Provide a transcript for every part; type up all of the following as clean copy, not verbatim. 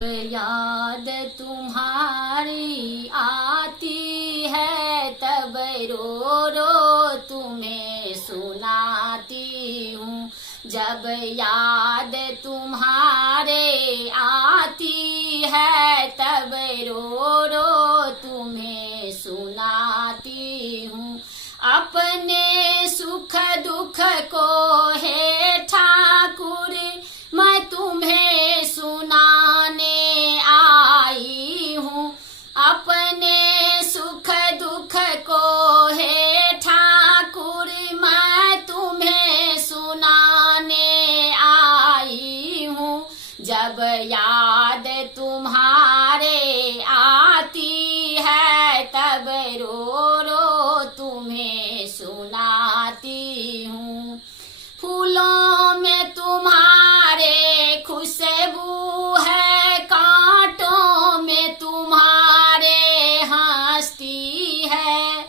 याद तुम्हारी आती है तब रो रो तुम्हें सुनाती हूँ। जब याद तुम्हारे आती है तब रो रो तुम्हें सुनाती हूँ। अपने सुख दुख को है ठाकुर मैं तुम्हें सुनाने आई हूँ। अपने सुख दुख को है ठाकुर मैं तुम्हें सुनाने आई हूँ। जब याद तुम्हारे आती है तब रो रो तुम्हें सुनाती हूँ। फूलों में तुम्हारे खुशबू है, कांटों में तुम्हारे हंसती है,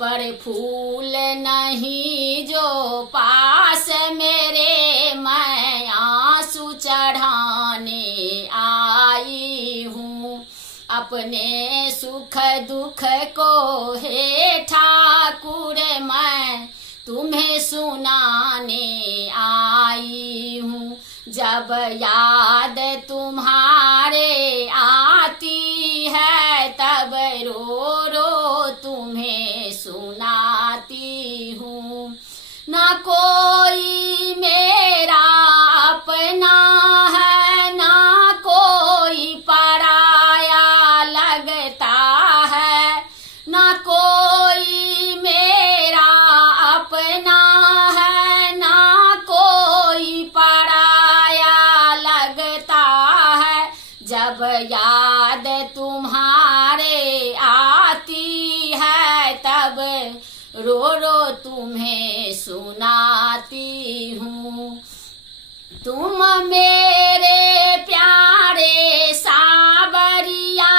पर फूल नहीं जो पास मेरे मैं आंसू चढ़ाने आई हूँ। अपने सुख दुख को हे ठाकुर मैं तुम्हें सुनाने आई हूँ। जब याद तुम्हारे आती है तब रो रो तुम्हें सुनाती हूँ। ना कोई मेरा अपना है ना कोई पराया लगता है, ना कोई मेरा अपना है ना कोई पराया लगता है। जब याद तुम्हारे आती है तब रो रो तुम्हें सुनाती हूँ। तुम मेरे प्यारे सावरिया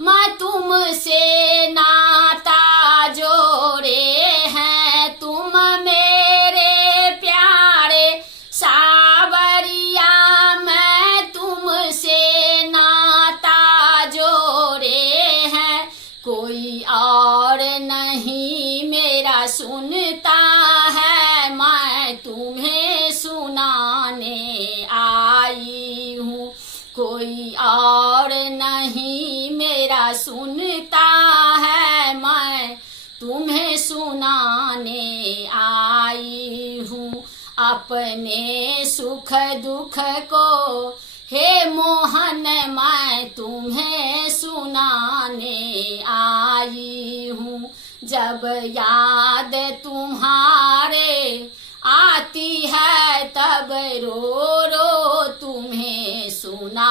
मैं तुमसे नाता जोड़े हैं। तुम मेरे प्यारे सावरिया मैं तुमसे नाता जोड़े हैं। कोई और नहीं मेरा सुनता है मैं तुम्हें सुनाने आई हूँ। कोई और नहीं मेरा सुनता है मैं तुम्हें सुनाने आई हूँ। अपने सुख दुख को हे मोहन मैं तुम्हें सुनाने आई हूँ। जब याद तुम्हारे आती है तब रो रो तुम्हें सुना